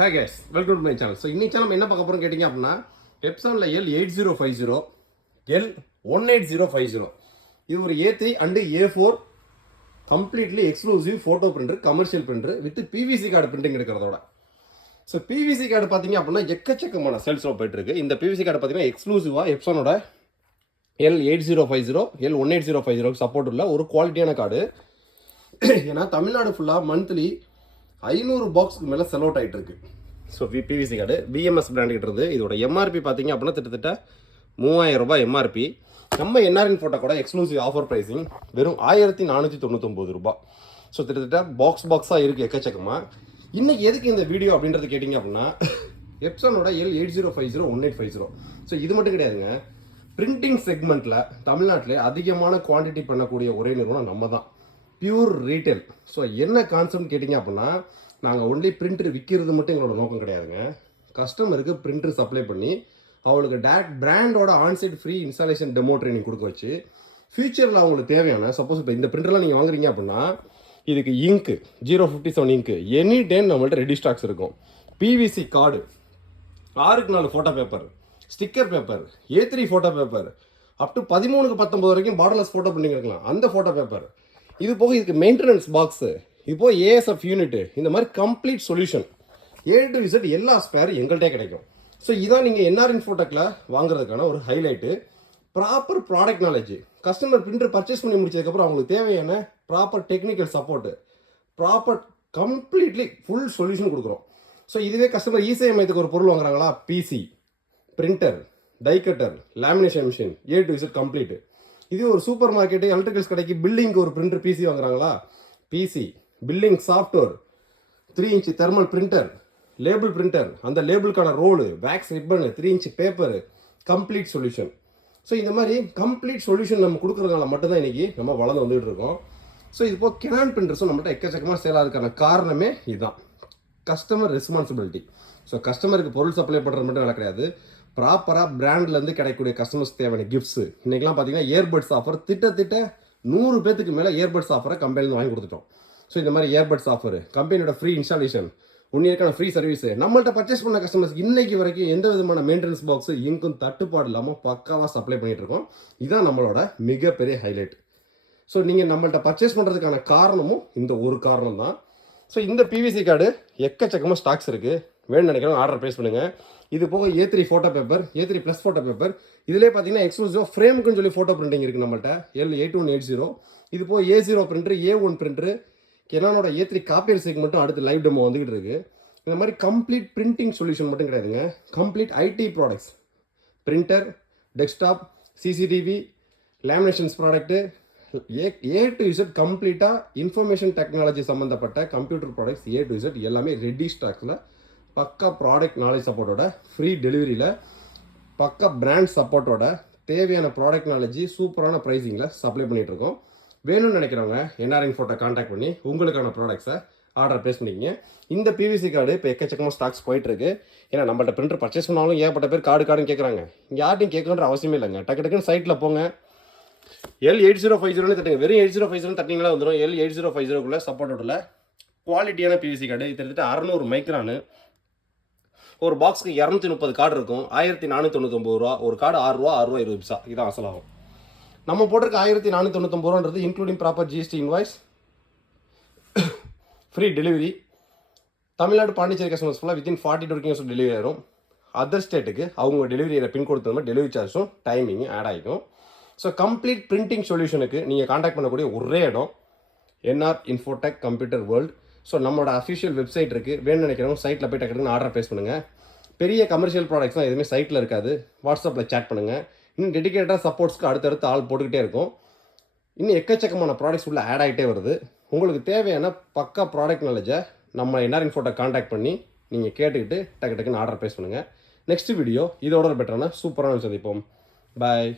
Hi guys, welcome to my channel. So இன்னைக்கு நம்ம என்ன பார்க்க போறோம் கேட்டிங்க அப்படின்னா எப்சான்ல L8050 L18050 இது ஒரு A3 and A4 completely exclusive photo printer, commercial printer with PVC card printing எடுக்கிறதோட. ஸோ PVC கார்டு பார்த்தீங்க அப்படின்னா எக்கச்சக்கமான சேல்ஸில் போயிட்டு இருக்கு. இந்த PVC கார்டு பார்த்தீங்கன்னா எக்ஸ்க்ளூசிவாக எப்சானோட L8050 L18050 சப்போர்ட் உள்ள ஒரு குவாலிட்டியான கார்டு. ஏன்னா தமிழ்நாடு ஃபுல்லாக மந்த்லி 500 பாக்ஸ்க்கு மேலே செல் அவுட் ஆகிட்டு இருக்கு. So PVC card BMS brand கிட்டது. இதோட எம்ஆர்பி பார்த்தீங்க அப்படின்னா கிட்டத்தட்ட 3000 ரூபாய் எம்ஆர்பி. நம்ம என்ஆர்இன் ஃபோட்டோ கூட எக்ஸ்க்ளூசிவ் ஆஃபர் ப்ரைஸிங் வெறும் 1499 ரூபாய். ஸோ கிட்டத்தட்ட பாக்ஸாக இருக்குது எக்கச்சக்கமாக. இன்றைக்கி எதுக்கு இந்த வீடியோ அப்படின்றது கேட்டிங்க அப்படின்னா எப்சானோட L8050 1850. ஸோ இது மட்டும் கிடையாதுங்க, பிரிண்டிங் செக்மெண்ட்டில் தமிழ்நாட்டில் அதிகமான குவான்டிட்டி பண்ணக்கூடிய ஒரே நிறுவனம் நம்ம தான், பியூர் ரீட்டைல். ஸோ என்ன கான்செப்ட் கேட்டிங்க அப்படின்னா நாங்கள் ஒன்லி பிரிண்டர் விற்கிறது மட்டும் எங்களோட நோக்கம் கிடையாதுங்க. கஸ்டமருக்கு பிரிண்டர் சப்ளை பண்ணி அவங்களுக்கு டேரக்ட் பிராண்டோட onsite free installation demo training கொடுக்க வச்சு ஃபியூச்சரில் அவங்களுக்கு தேவையான சப்போஸ் இப்போ இந்த பிரிண்டர்லாம் நீங்கள் வாங்குறீங்க அப்படின்னா இதுக்கு இங்கு 057 இங்கு எனி டைம் நம்மள்ட்ட ரெடி ஸ்டாக்ஸ் இருக்கும். பிவிசி கார்டு 6க்கு 4 photo paper, sticker paper, A3 photo paper, up to 13க்கு 19 வரைக்கும் பார்டர்லெஸ் ஃபோட்டோ பிரிண்டிங் இருக்கலாம் அந்த ஃபோட்டோ பேப்பர். இது போக இதுக்கு மெயின்டெனன்ஸ் பாக்ஸு, இது போக ASF யூனிட்டு, இந்த மாதிரி complete solution A to Z எல்லா ஸ்பேர் எங்கள்கிட்டே கிடைக்கும். ஸோ இதான் நீங்கள் என்ஆர்இன் ஃபோட்டோக்கில் வாங்குறதுக்கான ஒரு highlight. Proper product knowledge, customer printer purchase பண்ணி முடிச்சதுக்கப்புறம் அவங்களுக்கு தேவையான proper technical support, proper completely full solution கொடுக்குறோம். ஸோ இதுவே கஸ்டமர் ECMIக்கு ஒரு பொருள் வாங்குறாங்களா, PC, printer, die cutter, lamination machine, A to Z complete. இது ஒரு சூப்பர் மார்க்கெட்டு எலக்ட்ரிக்கல்ஸ் கடைக்கு பில்டிங்க்கு ஒரு பிரிண்டர் பிசி வாங்குறாங்களா, PC, building software, 3 inch thermal printer, label printer, அந்த லேபிளுக்கான roll, wax ribbon, 3 inch paper, complete solution. So இந்த மாதிரி கம்ப்ளீட் சொல்யூஷன் நம்ம கொடுக்குறதுனால மட்டும்தான் இன்றைக்கி நம்ம வளர்ந்து வந்துகிட்டு இருக்கோம். ஸோ இது போக கேனான் பிரிண்டர்ஸும் நம்மகிட்ட எக்கச்சக்கமாக சேலாக இருக்கான காரணமே இதுதான், கஸ்டமர் ரெஸ்பான்சிபிலிட்டி. ஸோ கஸ்டமருக்கு பொருள் சப்ளை பண்ணுறது மட்டும் வேலை கிடையாது, ப்ராப்பராக பிராண்ட்லேருந்து கிடைக்கக்கூடிய கஸ்டமர்ஸ் தேவையான கிஃப்ட்ஸு. இன்றைக்கெலாம் பார்த்தீங்கன்னா இயர்பட்ஸ் ஆஃபர் திட்ட 100 பேத்துக்கு மேலே இயர்பட்ஸ் ஆஃபரை கம்பெனியில் வாங்கி கொடுத்துட்டோம். ஸோ இந்த மாதிரி இயர்பட்ஸ் ஆஃபர், கம்பெனியோட ஃப்ரீ இன்ஸ்டாலேஷன், 1 இயர்க்கான ஃப்ரீ சர்வீஸு, நம்மள்ட்ட பர்ச்சேஸ் பண்ண கஸ்டமர்ஸ் இன்னைக்கு வரைக்கும் எந்த விதமான மெயின்டெனன்ஸ் பாக்ஸு இங்கும் தட்டுப்பாடு இல்லாமல் பக்காவாக சப்ளை பண்ணிகிட்டு இருக்கோம். இதுதான் நம்மளோட மிகப்பெரிய ஹைலைட். ஸோ நீங்கள் நம்மள்ட்ட பர்ச்சேஸ் பண்ணுறதுக்கான காரணமும் இந்த ஒரு காரணம் தான். ஸோ இந்த பிவிசி கார்டு எக்கச்சக்கமாக ஸ்டாக்ஸ் இருக்குது, வேணும்னு நினைக்கிறவங்க ஆர்டர் ப்ளேஸ் பண்ணுங்கள். இது போக A3 photo paper, A3 plus photo paper, இதிலே பார்த்தீங்கன்னா எக்ஸ்க்ளூசிவாக ஃப்ரேமுக்குன்னு சொல்லி ஃபோட்டோ பிரிண்டிங் இருக்குது நம்மள்ட்ட L8180. இது போக A0 பிரிண்டர், A1 பிரிண்டரு, கேனானோட A3 காப்பியர் சைக்கு மட்டும் அடுத்து லைவ் டெமோ வந்துகிட்டு இருக்கு. இந்த மாதிரி கம்ப்ளீட் பிரிண்டிங் சொல்யூஷன் மட்டும் கிடையாதுங்க, complete IT products, printer, desktop, CCTV, laminations product, A to Z கம்ப்ளீட்டாக இன்ஃபர்மேஷன் டெக்னாலஜி சம்மந்தப்பட்ட computer products A to Z எல்லாமே ரெடி ஸ்டாக்ஸில் பக்கா ப்ராடக்ட் நாலேஜ் சப்போர்ட்டோட, ஃப்ரீ டெலிவரியில், பக்கா பிராண்ட் சப்போர்ட்டோட, தேவையான ப்ராடக்ட் நாலேஜி சூப்பரான ப்ரைஸிங்கில் சப்ளை பண்ணிகிட்ருக்கோம். வேணும்னு நினைக்கிறவங்க என்ஆர்இன் ஃபோட்டோ கான்டாக்ட் பண்ணி உங்களுக்கான ப்ராடக்ட்ஸை ஆர்டர் ப்ளேஸ் பண்ணிக்கிங்க. இந்த பிவிசி கார்டு இப்போ எக்கச்சக்கமாக ஸ்டாக்ஸ் போயிட்டுருக்கு. ஏன்னா நம்மள்ட்ட பிரிண்டர் பர்ச்சேஸ் பண்ணாலும் ஏகப்பட்ட பேர் கார்டுன்னு கேட்குறாங்க. இங்கே யார்ட்டையும் கேட்கணுன்ற அவசியமே இல்லைங்க, டக்குன்னு சைட்டில் போங்க, L8050 தட்டுங்க, வெறும் 8050 தட்டிங்களா வந்துடும். L8050க்குள்ளே சப்போர்ட்டோட குவாலிட்டியான பிவிசி கார்டு கிட்டத்தட்ட 600 மைக்ரானு, ஒரு பாக்ஸுக்கு 230 கார்டு இருக்கும், 1499 ரூபா. ஒரு கார்டு 6 ரூபா 20 பைசா, இதான் அசலாகும். நம்ம போட்டிருக்க 1499 ரூபான்றது including proper GST invoice, free delivery. Tamil Nadu Pondicherry customers ஃபுல்லாக வித்தின் 42 working டெலிவரி ஆயிரும். அதர் ஸ்டேட்டுக்கு அவங்க டெலிவரியில் பின் கொடுத்த மாதிரி டெலிவரி சார்ஜும் டைமிங் ஆட் ஆகிக்கும். ஸோ கம்ப்ளீட் பிரிண்டிங் சொல்யூஷனுக்கு நீங்கள் கான்டாக்ட் பண்ணக்கூடிய ஒரே இடம் Infotech கம்ப்யூட்டர் வேர்ல்டு. ஸோ நம்மளோட அஃபிஷியல் வெப்சைட் இருக்குது, வேணும்னு நினைக்கிறவங்க சைட்டில் போய் டக்குன்னு ஆர்டர் ப்ளேஸ் பண்ணுங்கள். பெரிய கமர்ஷியல் ப்ராடக்ட்ஸ்லாம் எதுவுமே சைட்டில் இருக்காது, வாட்ஸ்அப்பில் சேட் பண்ணுங்கள். இன்னும் டெடிக்கேட்டடாக சப்போர்ட்ஸ்க்கு அடுத்தடுத்து ஆள் போட்டுக்கிட்டே இருக்கும். இன்னும் எக்கச்சக்கமான ப்ராடக்ட்ஸ் உள்ள ஆட் ஆகிட்டே வருது. உங்களுக்கு தேவையான பக்கா ப்ராடக்ட் நாலேஜை நம்ம என்ஆர்இன் ஃபோட்டோ கான்டாக்ட் பண்ணி நீங்கள் கேட்டுக்கிட்டு டக்குன்னு ஆர்டர் ப்ளேஸ் பண்ணுங்கள். நெக்ஸ்ட் வீடியோ இதோட பெட்டரான சூப்பரான சந்திப்போம். பாய்.